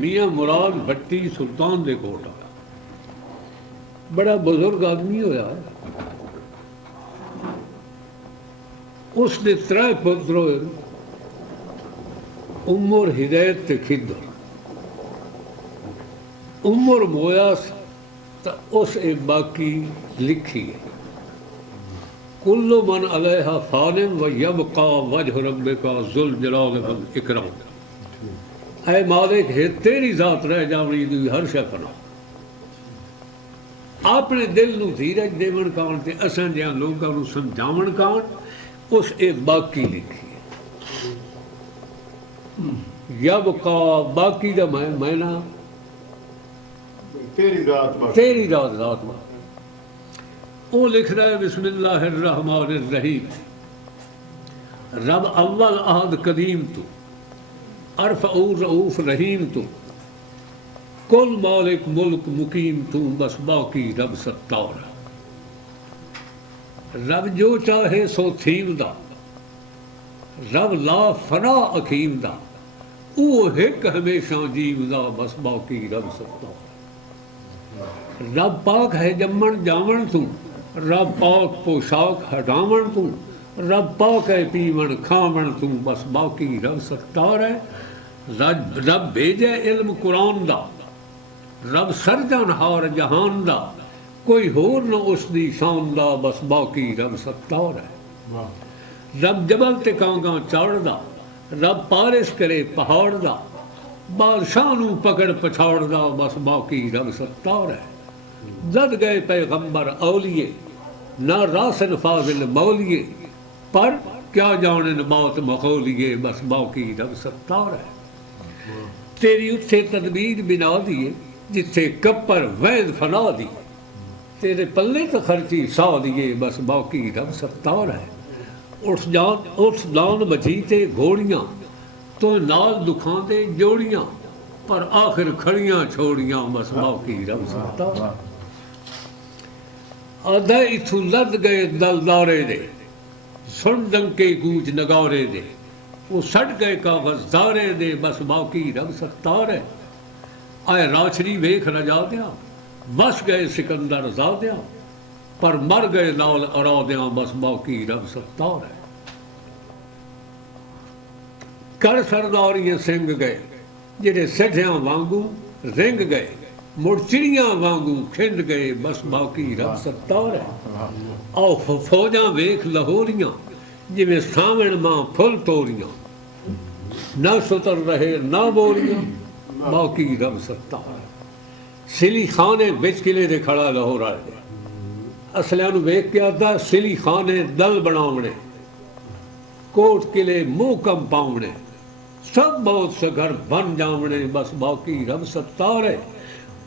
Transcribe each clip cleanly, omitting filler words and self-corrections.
मियाँ मुराद भट्टी सुल्तान दे कोट आया, बड़ा बुजुर्ग आदमी होया। उसने त्रै पुत्र होए, उमर हिदायत ते खिदर। उमर मोया तो उस एक बाकी लिखी है, कुल्लु मन अलैहा फानिन व यबका वजह रब्बिका जुल जलाल वल इकराम। ऐ मालिक है तेरी जात रह जावनी दी हर शै फना। अपने दिल नूं धीरज देवन कान ते असां जिहां लोकां नूं समझावन कान उस एक बाकी लिखी है। यबका बाकी दा मैना तेरी जात वो लिख रहा है बिस्मिल्लाहिर्रहमानिर्रहीम। रब अव्वल अहद कदीम तू, अरफ़ऊ रऊफ़ रहीम तू, कुल मालिक मुल्क मुकीम तू, बस बाकी रब सत्तार। रब जो चाहे सो थीमदा, रब ला फना अखीम दा, वो हिक हमेशा जीवदा, बस बाकी रब सत्तार। रब पाक है जम्मन जावन तू, रब पाक पोशाक हटावन तू, रब पाक है पीवन खावन तू, बस बाकी रब सत्तार है। रब भेजे इल्म कुरान दा, रब सरजनहार जहान दा, कोई होर न उसदी शान दा, बस बाकी रब सत्तार है। रब जबल ते कांगा चाड़दा, रब पारिश करे पहाड़ दा, बादशाह नू पकड़ पछाड़दा, बस बाकी रब सत्तार है। जद गए पैगंबर औलिए, ना रासन फाजिल मौलिए, पर क्या जाने बात मखौलिए, बस बाकी रब सत्तार है। तेरी उत्थे तदबीर बिना दिए, जिथे कप्पर वैद फना दिए, तेरे पल्ले तो खर्ची सा दिए, बस बाकी रब सत्तार है। उस दान बची ते घोड़ियाँ, तो नाल दुखां दे जोड़ियाँ, पर आखिर खड़ियाँ छोड़ियाँ, बस बाकी रब सत्तार। आधा इथू लद गए दलदारे दे, सुन डंके गूंज नगारे दे, वो सट गए कागज दारे दे, बस बाकी रब सत्तार है। आए राशरी वेख रजा दिया, बस गए सिकंदर ज़ादिया, पर मर गए नाल अरादिया, बस बाकी रब सत्तार है। कर सरदारियां सिंग गए, जेड़े सेठियां वांगू रिंग गए, मुड़ चिड़ियां वांगू खिंड गए, बस बाकी रब सत्तार है। आओ फौजां वेख लाहौरियां, जिवें सावण मां फुल तोरियां, ना सुतर रहे ना बोरियां, बाकी रब सत्तार है। सिली खाने बिच किले दे खड़ा लाहौर आए, असलियां नूं वेख के आदा सिली खाने दल बनावणे, कोट किले मुंह कम पावणे, सब बहुत से घर बन जावणे, बस बाकी रब सत्तार है।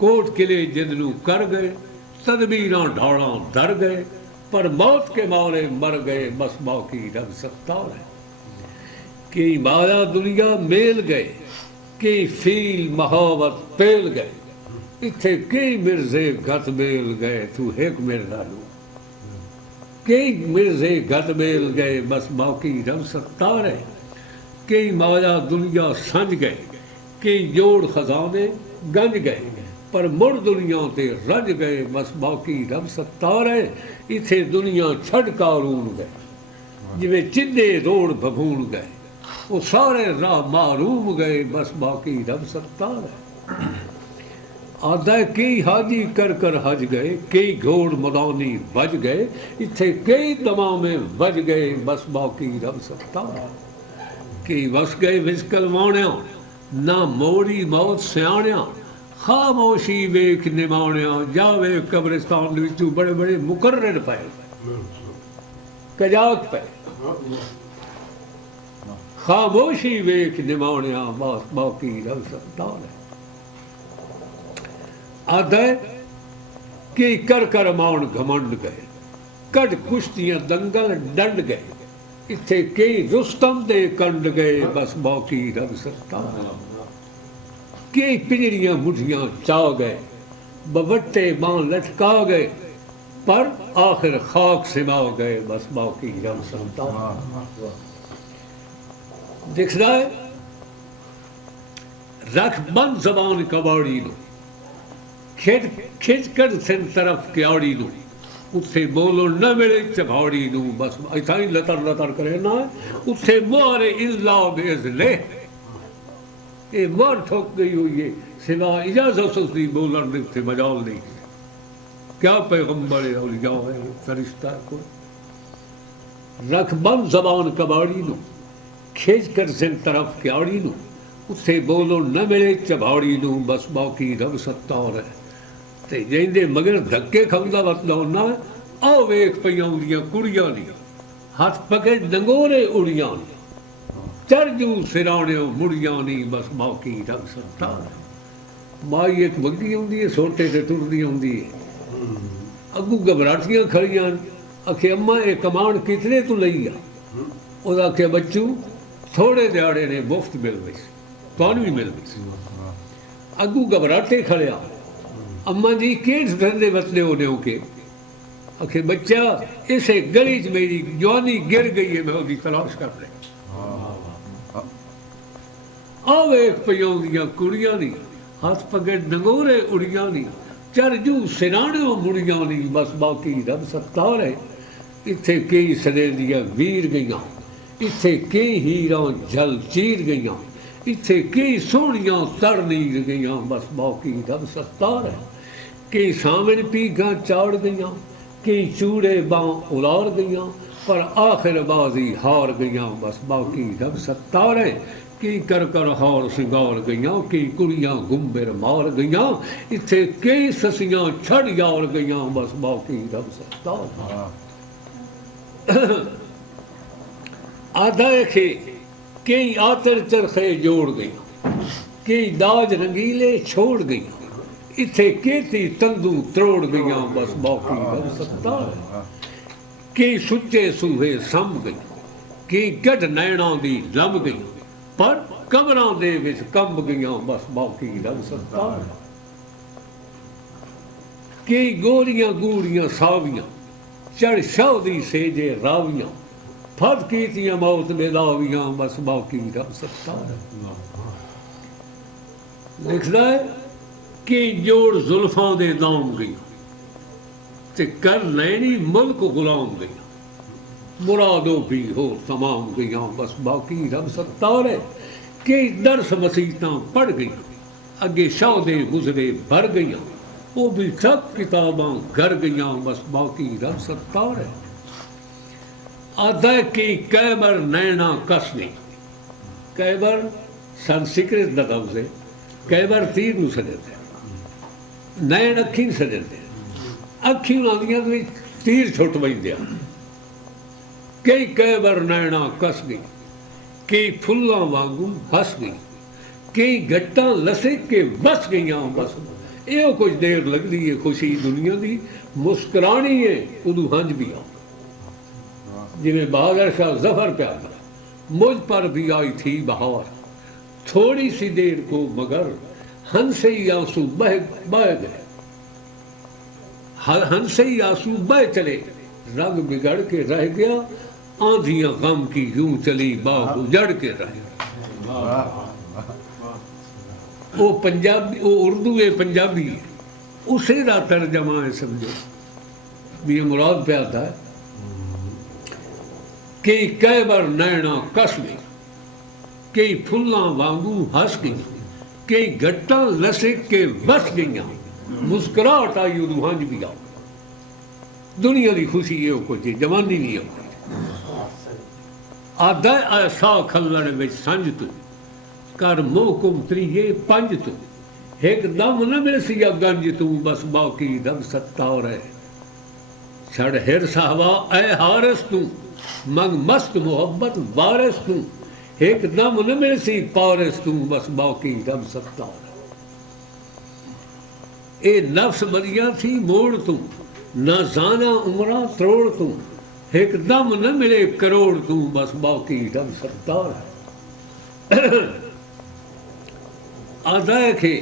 कोट किले जिदनू कर गए, तदबीरां ढाड़ा डर गए, पर मौत के मारे मर गए, बस बाकी रब सत्तार है। कई माया दुनिया मेल गए, कई फील महावत पेल गए, इत्थे कई मिर्जे गत मेल गए, तू हिक मिर्जा लू, कई मिर्जे गत मेल गए, बस बाकी रब सत्तार है। कई माया दुनिया संज गए, कई जोड़ खजाने गंज गए, पर मुड़ दुनिया ते रज गए, बस बाकी रब सत्तार है। इथे दुनिया छड़ कारून गए, जिवें चिद्दे रोड़ भभून गए, वो सारे राह मारूम गए, बस बाकी रब सत्तार है। आदा कई हाजी कर कर हज गए, कई घोड़ मदानी बज गए, इथे कई दमामे बज गए, बस बाकी रब सत्तार है। कई वस गए विस्कल वाणिया, ना मोड़ी मौत सियाणिया, खामोशी वेख निमाणिया, जावे कब्रिस्तान विचू बड़े बड़े मुकर्रर पे कजाक पे, खामोशी वेख निमाणिया, बस बाकी रब सत्तार है। आधा कि कर कर माण घमंड गए, कट कुश्तियां दंगल डंड गए, इत्थे कई रुस्तम दे कंड गए, बस बाकी रब सत्तार है। कई पिंजरियां मुठियां चा गए, बवट्टे बां लटका गए, पर आखिर खाक सिमा गए, बस बाकी रब सत्तार। दिख रहा है रख बंद जबान कबाड़ी नो खिच खिच कर सिन तरफ क्याड़ी नो उत्थे बोलो न मिले चघाड़ी नू बस ऐसा ही लतर लतर करे ना उत्थे मोरे इल्ला बेज़ले ये मोर ठोक गई हुई है सिवा इजाजत उसकी बोलन ने उत्थे मजाल नहीं क्या पैगंबर है औलिया है फरिश्ता को रख बंद जबान कबाड़ी नू खिच कर सिन तरफ क्याड़ी नू उत्थे बोलो न मिले चघाड़ी नू बस बाकी रब सत्तार है ते जिंदे मगर धक्के खाऊंदा मतलब ना आओ वेख पईयां उंदियां कुड़ियां नी हथ पके डंगोरे उड़ियां नी चरजू सिराणियों मुड़ियां नी बस बाकी रब सत्तार माई एक वगी हुंदी है सोटे ते टुरदी हुंदी है अगू घबराटियां खड़ियां आखे अम्मा ये कमान कितने तू लई आ ओदा आखे बच्चू थोड़े दिहाड़े ने मुफ्त मिल गई तुहानू भी मिल गई अगू घबराटे खड़िया अम्मा जी केस धंधे बतले होने के आखे बच्चा इसे गली च मेरी जवानी गिर गई है मैं उसकी तलाश कर रहा आवे पईयां कुड़ियां नी हाथ पगे डंगोरे उड़ियां नी चरजू सिराणियों मुड़ियां नी बस बाकी रब सत्तार है इत्थे कई सदे दियां वीर गईयां इत्थे कई हीरां जल चीर गईयां इत्थे कई सोहणियां तर नीर गईयां बस बाकी रब सत्तार है कई सामन पीघां चाड़ गईयां कई चूड़े बां उलार गईयां पर आखिर बाजी हार गईयां बस बाकी रब सत्तार है कई कर कर हार सिंगार गईयां कई कुड़ियां गुंबर मार गईयां इत्थे कई ससियां छड़ यार गईयां बस बाकी रब सत्तार आधा खे कई आतर चरखे जोड़ गईयां कई दाज रंगीले छोड़ गईयां इत्थे केती तंदू त्रोड़ गईयां बस बाकी रब सत्तार कई सुच्चे सूहे सम गई कई गढ़ नैणा दी लम गई पर कमरां दे विच कंब गईयां बस बाकी रब सत्तार कई गोरियां गूड़ियां सावियां चढ़ शौदी सेजे रावियां फद कीतियां मौत मिलावियां बस बाकी रब सत्तार लिखदा है कि जोड़ जुल्फां दे दाम गई ते कर नैनी मुल्क गुलाम गई मुरादों भी हो तमाम गईयां बस बाकी रब सत्तार है कि दर्स मसीतां पढ़ गई अगे शौदे गुजरे भर गईयां वो भी सब किताबां घर गईयां बस बाकी रब सत्तार है आधा की कैबर नैना कस गई कैबर संस्कृत दा लफ्ज़ है कैबर तीर नूं सजदे नैन अखी सजदे अखी आंदियां भी तीर छुट वजदे कई कैबर नैना कस गई कई फुल्लां वांगू हस गई कई गट्टां लसिक के बस गईयां बस यो कुछ देर लगदी है खुशी दुनिया दी मुस्करानी है उदू हंज भी आ जिवें बहादुर शाह जफर प्यार मुझ पर भी आई थी बहार थोड़ी सी देर को मगर हंसे ही आंसू बह गए हंसे ही आंसू बह चले रंग बिगड़ के रह गया आंधियां गम की यूं चली बाग उजड़ के रह गया वो पंजाबी वो उर्दू है पंजाबी है उसे दा तर्जमा है समझो भी मुराद पे आता है कई कैबर नैना कस गई कई फुल्लां वांगू हस गई कई गट्टां लसिक के बस गईयां मुस्कुराहट आई उदू हंज भी आओ दुनिया की खुशी ये कुछ जवानी नहीं है आधा ऐसा खल्लड़ विच संज तू कर मोहकुम त्रीये पंज तू एकदम न मिल सिया गंज तू बस बाकी रब सत्तार है छड़ हिर साहवा ऐ हारस तू मंग मस्त मोहब्बत वारस तू एकदम न मिल सी पारस तू बस बाकी रब सत्तार ए नफ्स बदिया थी मोड़ तू न जाना उमरा त्रोड़ तू एकदम न मिले करोड़ तू बस बाकी रब सत्तार आदा खे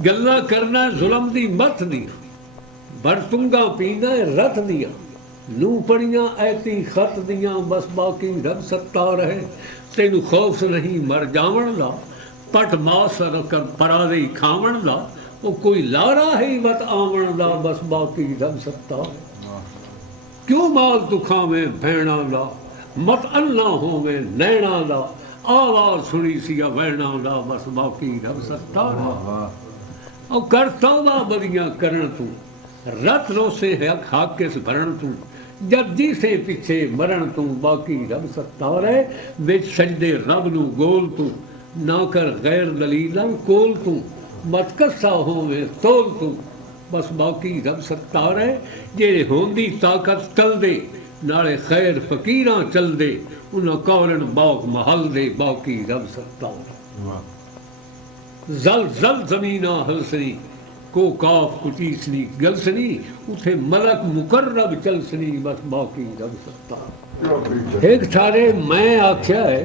गल्ला करना जुलम दी मत दी बरतुंगा पीना रथ दिया नू पड़ियां ऐती खत दियां बस बाकी रब सत्तार है तेनू खौफ नहीं मर जावण दा, पट मास कर परादे खावण दा, वो कोई लारा है वत आवण दा, बस बाकी रब सत्तार। क्यों माल तू खावे भैणा दा, मत अन्ना होवे नैणा दा, आवाज सुनी सी वैणा दा, बस बाकी रब सत्तार। और कर तौबा बदियां करण तू, रत रोसे है खाकिस भरण तू, जब जी से पीछे मरण तू, बाकी रब सत्तार है। विच सजदे रब नू गोल तू, ना कर गैर दलीलां कोल तू, मत कसा होवे तोल तू, बस बाकी रब सत्तार है। जेड़े होंदी ताकत टल दे, नाले खैर फकीरां चल दे, उन्हां कौलन बाग महल दे, बाकी रब सत्तार। जल जल जमीना हलसनी, को काफ कुटीसनी गलसनी, उथे मलक मुकर्रब चलसनी, बस बाकी रब सत्तार। एक थारे मैं आख्या है,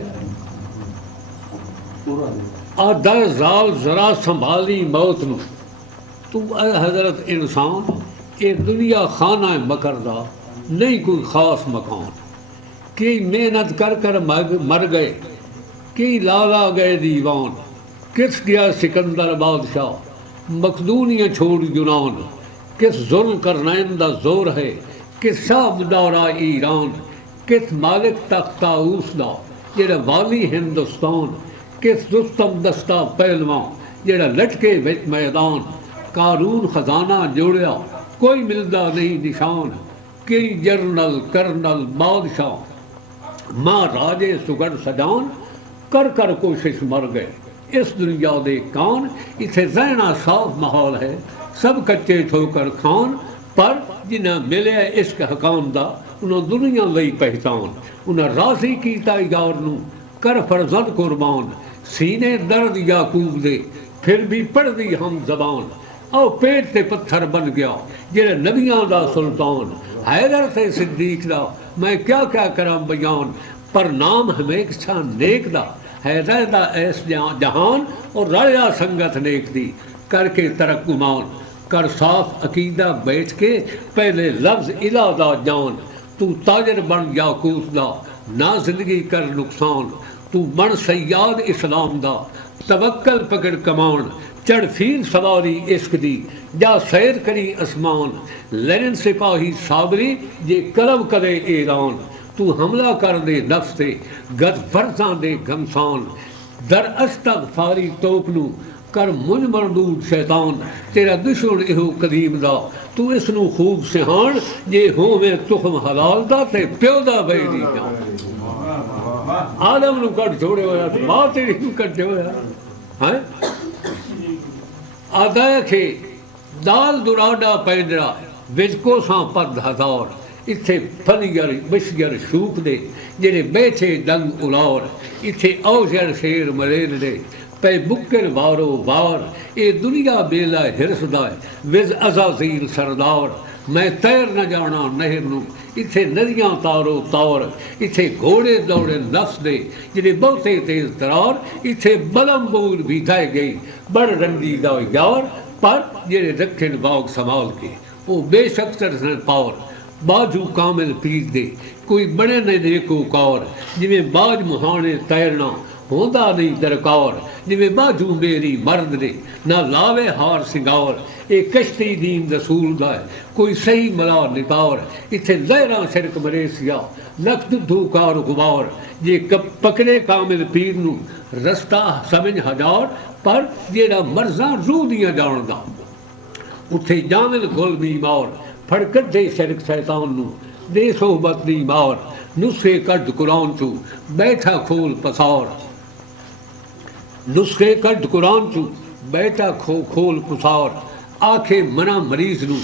आ दर जाल जरा संभाली मौत नू, तू हजरत इंसान ये दुनिया खाना है मकरदा, नहीं कोई खास मकान। कई मेहनत कर कर मर गए, कई लाला गए दीवान, किस गया सिकंदर बादशाह, मखदूनिया छोड़ यूनान, किस जुल्म करनैन दा जोर है, किस शाह दौरा ईरान, किस मालिक तख्ता उस दा, जेड़ा वाली हिंदुस्तान, किस रुस्तम दस्ता पहलवां, जेड़ा लटके विच मैदान, कारून खजाना जोड़िया, कोई मिलदा नहीं निशान, कई जरनल करनल बादशाह, मां राजे सुगढ़ सजान, कर कर कोशिश मर गए इस दुनिया दे कान। इथे रहना साफ माहौल है, सब कच्चे ठोकर खान, पर जिन्हें मिले इश्क हकाम दा, उन्हें दुनिया लई पहचान, उन्हें राजी कीता यार नू, कर फरजंद कुर्बान, सीने दर्द याकूब दे, फिर भी पढ़ दी हम जबान, और पेट ते पत्थर बन गया जेड़े नबियां दा सुल्तान, हैदर ते सिद्दीक दा, मैं क्या क्या करा बयान, पर नाम हमेशा नेक दा, हैदर दा ऐस जहान, और रलिया संगत नेक दी, करके तरक गुमान, कर साफ अकीदा बैठ के, पहले लफ्ज इला दा जान, तू ताजर बन याकूत दा, ना जिंदगी कर नुकसान, तू बन सयाद इस्लाम दा, तवक्कल पकड़ कमान, चढ़ फील सवारी इश्क दी, जा सैर करी असमान, लेन सिपाही साबरी जे कलम करे ईरान, तू हमला कर दे नफ्स ते, गद फर्जां दे घमसान, दर अस्तगफारी तोप नू, कर मुझ मरदूद शैतान, तेरा दुश्मन इहो कदीम दा, तू इस नू खूब सिहान, जे होवे तुखम हलाल दा, ते प्यो दा बैरी जान। आदम नू कट छोड़े होया, ते मां तेरी नू कटे होया, हैं आदाय खे दाल दुराडा पैंदरा, विजको सां पद हज़ार, इथे फनिगर बिशगर शूक दे, जेड़े बैठे डंग उलार, इथे औजर शेर मलेर दे, पे बुक्कर वारो वार, ए दुनिया बेला हिरसदा, विज अज़ाज़ील सरदार, मैं तैर न जाना नहर नू, इथे नदियां तारो तार, इथे घोड़े दौड़े नफ्स दे, जेड़े बहुते तेज तरार, इथे बलम बोल भी ढह गई, बड़ रंडी दा यार, पर जेड़े रखन बाग संभाल के, वो बेशक तरसन पार, बाजू कामिल पीर दे, कोई बड़े न देखो कार, जिमें बाज मुहाने तैरना होंदा नहीं दरकार, जिमें बाजू मेरी मर्द दे, ना लावे हार सिंगार, ए कश्ती दीन रसूल दा, कोई सही मला नितार, इथे लहरां सिरक मरेसिया, लख दुधूकार गुबार, जे पकड़े कामिल पीर नू, रस्ता समझ हजार, पर जेड़ा मर्जां रूह दियां जानदा, उथे जामिल गुल बीमार, फड़ कड्ढे शिरक शैतान नू, दे सोहबत दी मार, नुस्खे कढ कुरान चू, बैठा खोल पसार, नुस्खे कढ कुरान चू, बैठा खोल पसार, आखे मना मरीज नू,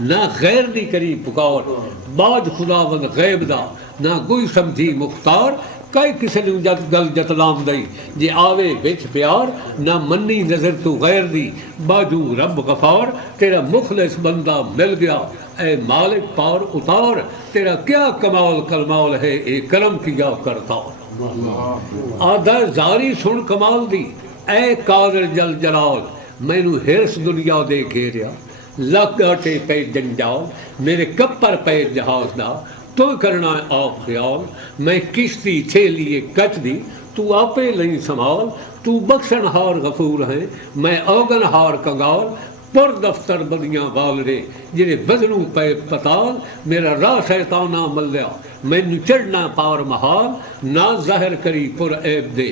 ना गैर दी करी पुकार, बाज खुदावंद गैब दा, ना कोई समझी मुख्तार, कई किसी नू जत गल जतलाम दई, जे आवे विच प्यार, ना मन्नी नजर तू गैर दी, बाजू रब गफार, तेरा मुखलिस बंदा मिल गया, ए मालिक पार उतार, तेरा क्या कमाल कलमाल है, ए करम किया करतार। आधा जारी सुन कमाल दी, ए कादर जल जलाल, मैनू हिरस दुनिया दे घेरिया, लक अटे पे जंजाल, मेरे कप्पर पे जहाज दा, तो करना आप ख्याल, मैं किश्ती छे लिए कच दी, तू आपे लई संभाल, तू बख्शनहार गफूर है, मैं औगनहार कंगाल, पुर दफ्तर बदियां वाल रे जिहड़े बदलू पे पताल, मेरा राह शैताना मल्लिया मैनू चढ़ना पार महाल, ना ज़ाहिर करी पुर ऐब दे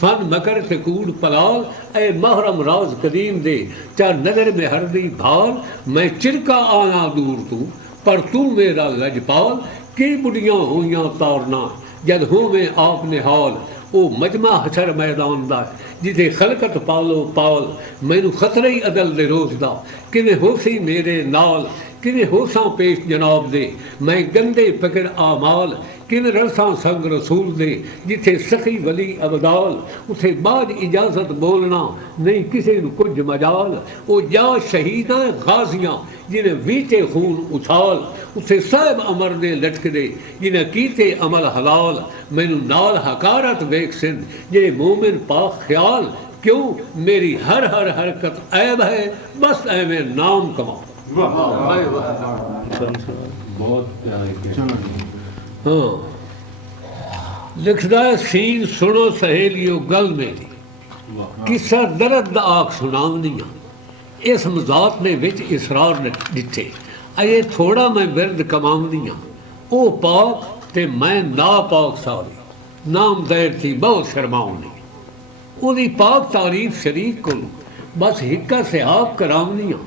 फन मकर ते कूड़ पलाल, ए महरम राज कदीम दे चा नजर में हरदी भाल, मैं चिरका आना दूर तू पर तू मेरा लजपाल, की बुढ़ियां होइयां तारना जद होवे आप निहाल, ओ मजमा हशर मैदान दा जिथे खलकत पालो पाल, मैनू खतरे ही अदल दे रोज़ दा किवें होसी मेरे नाल, किवें होसां पेश जनाब दे मैं गंदे पकड़ आमाल, किवें रसां संग रसूल दे जिथे सखी वली अबदाल, उथे बाद इजाजत बोलना नहीं किसी नू कुछ मजाल, ओ जा शहीदां गाजियां जिन्हें वीते खून उछाल, उसे साहिब अमर दे लटकदे जिन्हें कीते अमल हलाल, मैनू नाल हकारत वेख सिंध जे मोमिन पाक ख्याल, क्यों मेरी हर हर हरकत ऐब है बस एवें नाम कमाओ। बहुत हाँ लिखदा है सीन सुनो सहेलियो गल मेरी, किस्सा दर्द दा आख सुनावनियां, इस मजाक ने विच इसरार दिते, अजे थोड़ा मैं बिरद कमावनियां, ओ पाक ते मैं नापाक सारी, नाम दैर थी बहुत शर्मावनी, ओदी पाक तारीफ शरीक को बस हिक्का से आप करावनियां,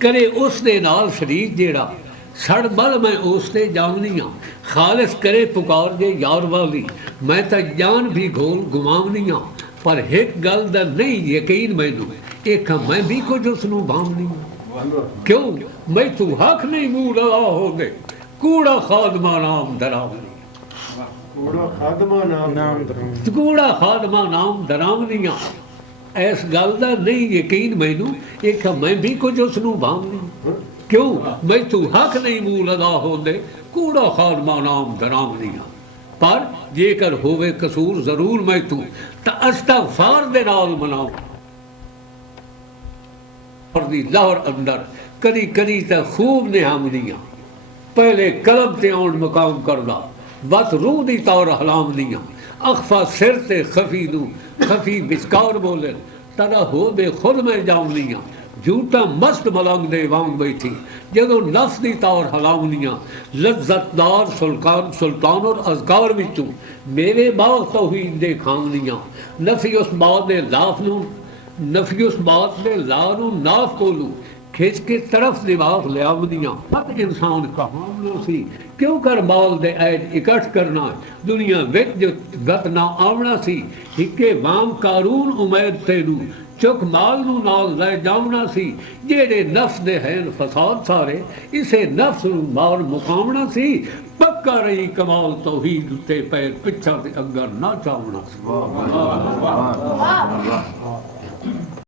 करे उस दे नाल शरीक जेड़ा सड़ बल मैं उसते जावनियां, खालिस करे पुकार जे यार वाली, मैं तो जान भी घोल गुमावनियां, पर एक गल दा नहीं यकीन मैनू, एक मैं भी कुछ उसनू भावनी, क्यों मैं तू हक नहीं मूह लगा हो दे, कूड़ा खादमा नाम दरावनी, कूड़ा खादमा नाम दरावनियां, इस गल दा नहीं यकीन मैनू, एक मैं भी कुछ उसनू भावनी, क्यों मैं तू हक नहीं मूह लगा हो दे, कूड़ा खादमा नाम दरावनियां, पर जेकर होवे कसूर जरूर मैं तू तां इस्तगफार दे नाल मनाओ, लाहौर अंदर कदी कदी तो खूब निहामनियां, पहले कलम ते आउण मकाम करदा बस रूह दी तौर हलामनियां, अखफा सिर ते खफी नू खफी विचकार बोले तदा हो बे खुद में जावनियां, झूठा मस्त मलंग दे वांग बैठी जदों नफ्स दी तौर हलावनियां, लज्जतदार सुल्तान और अज़कार विचों मेरे बाग तौहीद दे खावनियां, नफी उस बात दे लाफ नू नफी उस बात दे ला नू नाफ कोलू खिंच के तरफ दिमाग लियावनियां, मत इंसान कहावनो सी क्यों कर माल दे ऐड इकट्ठ करना, दुनिया विच जो गत ना आवना सी, हिके वाम कारून उमैद तेनू चुक माल नू नाल लै जावना सी, जेड़े नफ्स दे हैन फसाद सारे इसे नफ्स नू मार मुकावना सी, पक्का रही कमाल तौहीद उत्ते पैर पिछा ते अगर ना चावना सी।